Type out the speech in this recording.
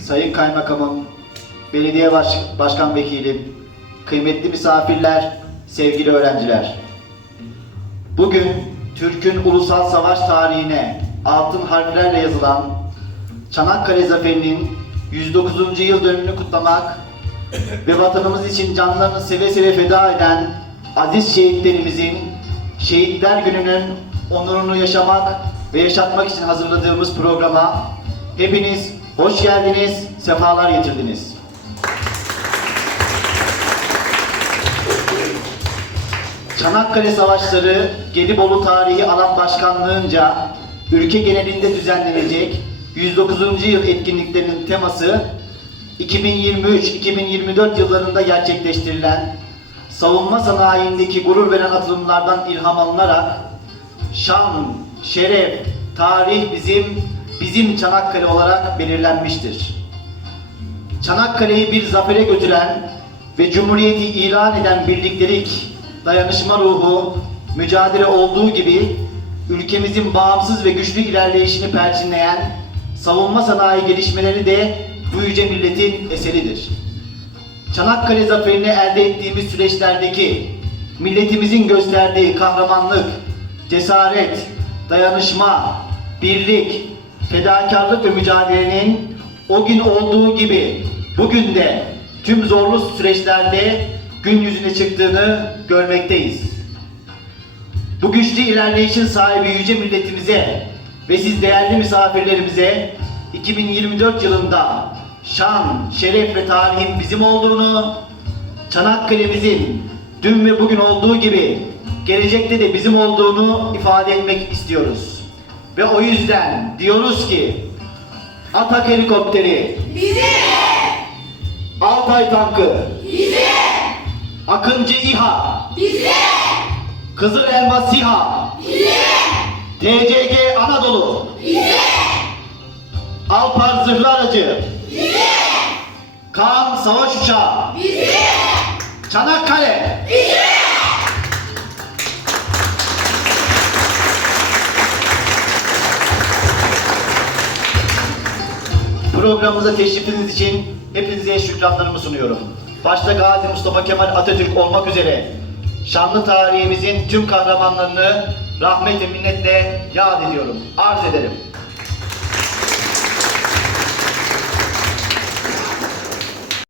Sayın Kaymakamım, Belediye Baş Başkan Vekilim, kıymetli misafirler, sevgili öğrenciler. Bugün Türk'ün ulusal savaş tarihine altın harflerle yazılan Çanakkale Zaferi'nin 109. yıl dönümünü kutlamak ve vatanımız için canlarını seve seve feda eden aziz şehitlerimizin Şehitler Günü'nün onurunu yaşamak ve yaşatmak için hazırladığımız programa hepiniz hoş geldiniz, sefalar getirdiniz. Çanakkale Savaşları Gelibolu Tarihi Alan Başkanlığınca ülke genelinde düzenlenecek 109. yıl etkinliklerinin teması 2023-2024 yıllarında gerçekleştirilen savunma sanayindeki gurur veren atılımlardan ilham alınarak şan, şeref, tarih bizim, bizim Çanakkale olarak belirlenmiştir. Çanakkale'yi bir zafere götüren ve Cumhuriyeti ilan eden birliktelik, dayanışma ruhu, mücadele olduğu gibi ülkemizin bağımsız ve güçlü ilerleyişini perçinleyen savunma sanayi gelişmeleri de bu yüce milletin eseridir. Çanakkale zaferini elde ettiğimiz süreçlerdeki milletimizin gösterdiği kahramanlık, cesaret, dayanışma, birlik, fedakarlık ve mücadelenin o gün olduğu gibi bugün de tüm zorlu süreçlerde gün yüzüne çıktığını görmekteyiz. Bu güçlü ilerleyişin sahibi yüce milletimize ve siz değerli misafirlerimize 2024 yılında şan, şeref ve tarihin bizim olduğunu, Çanakkale'mizin dün ve bugün olduğu gibi gelecekte de bizim olduğunu ifade etmek istiyoruz. Ve o yüzden diyoruz ki Atak helikopteri, Bize! Altay tankı, Bize! Akıncı İHA, Bize! Kızıl Elma SİHA, Bize! TCG Anadolu, Bize! Alpar Zırhlı Aracı, Bize! Kaan Savaş Uçağı, Bize! Çanakkale. Bize! Programımıza teşrifiniz için hepinize şükranlarımı sunuyorum. Başta Gazi Mustafa Kemal Atatürk olmak üzere şanlı tarihimizin tüm kahramanlarını rahmet ve minnetle yad ediyorum, arz ederim.